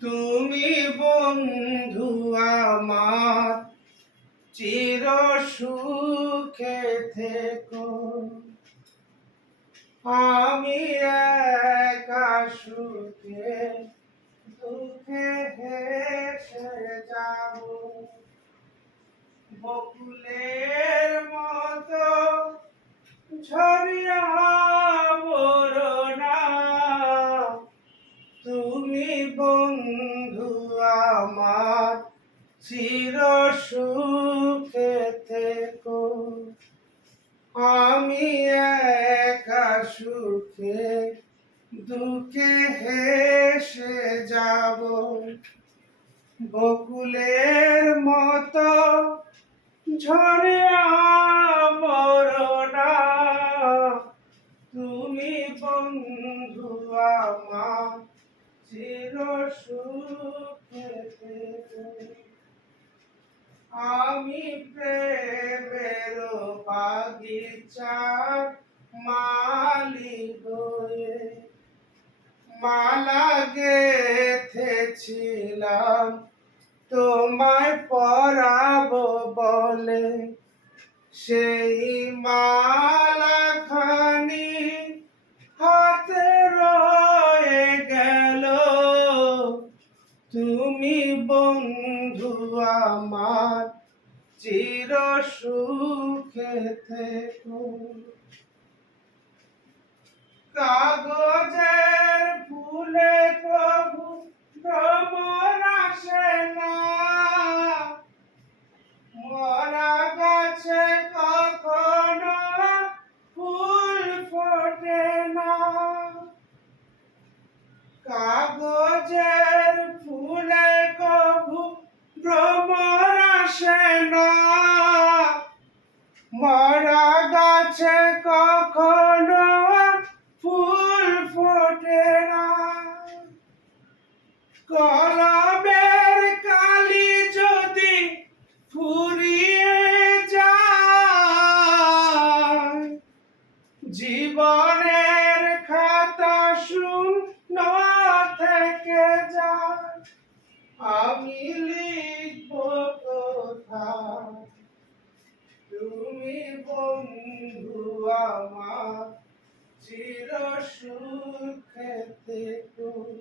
তুমি বন্ধু আমার চির সুখে থেকো। আমি একা সুখে দুঃখে হেসে যাব। বকুলের বন্ধু আমার, চির সুখে থেকো। আমি একা সুখে, দুঃখে হেসে যাব। বকুলের মতো ঝরে না আমি প্রেমের বাগিচার মালিক হয়ে মালা গেথেছিলাম। তোমায় পরাবো বলে সেই মালা বন্ধু আমার চির সুখে থেকো। কাগজের আসে না মরা গাছে কখনো, ফুল ফোটে না। কলমের কালি যদি ফুরিয়ে যায়, জীবনের খাতা শূন্য থেকে যায়। আমি লিখব চির সুখে থেকো।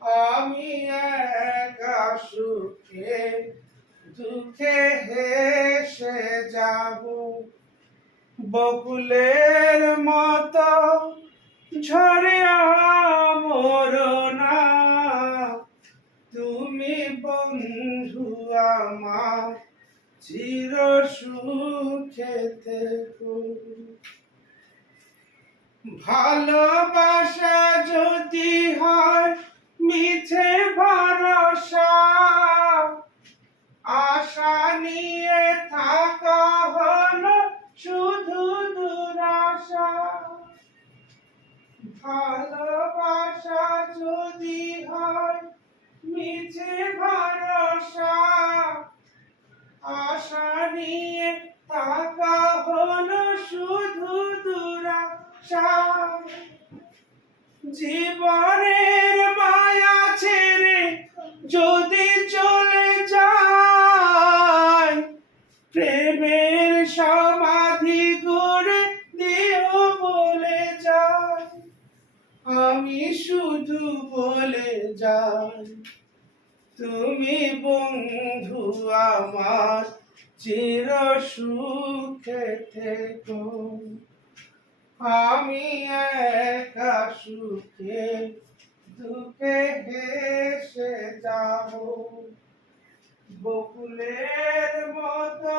আমি একা সুখে, দুঃখে হেসে যাব। বকুলের মতো ঝরে না। তুমি বন্ধু আমার, চির সুখে থেকো। ভালোবাসা যদি হয় মিছে ভরসা। জীবনের মায়া ছেড়ে যদি চলে যায়, প্রেমের সমাধি করে দেহ বলে যায়। আমি শুধু বলে যাই, তুমি বন্ধু আমার, চির সুখে থেকো। আমি একা সুখে দুঃখে হেসে যাব। বকুলের মতো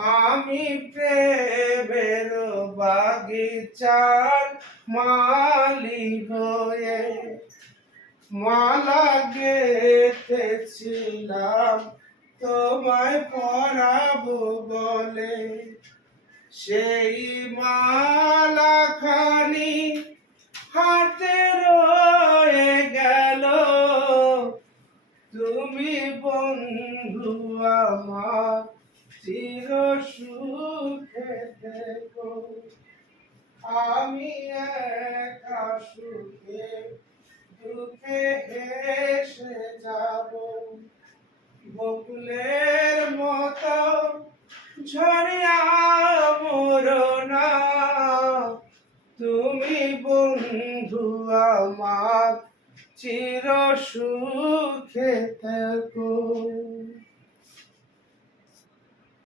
আমি প্রেমের বাগিচার মালি হয়ে মালা গেতেছিলাম তোমায় পরাবো বলে সেই মালা খানি হাতে রয়ে গেল। তুমি বন্ধু আমার। চির সুখে থেকো। আমি একা সুখে, দুঃখে হেসে যাব। বকুলের মতো ঝরিয়া মরনা তুমি বন্ধু আমার চির সুখ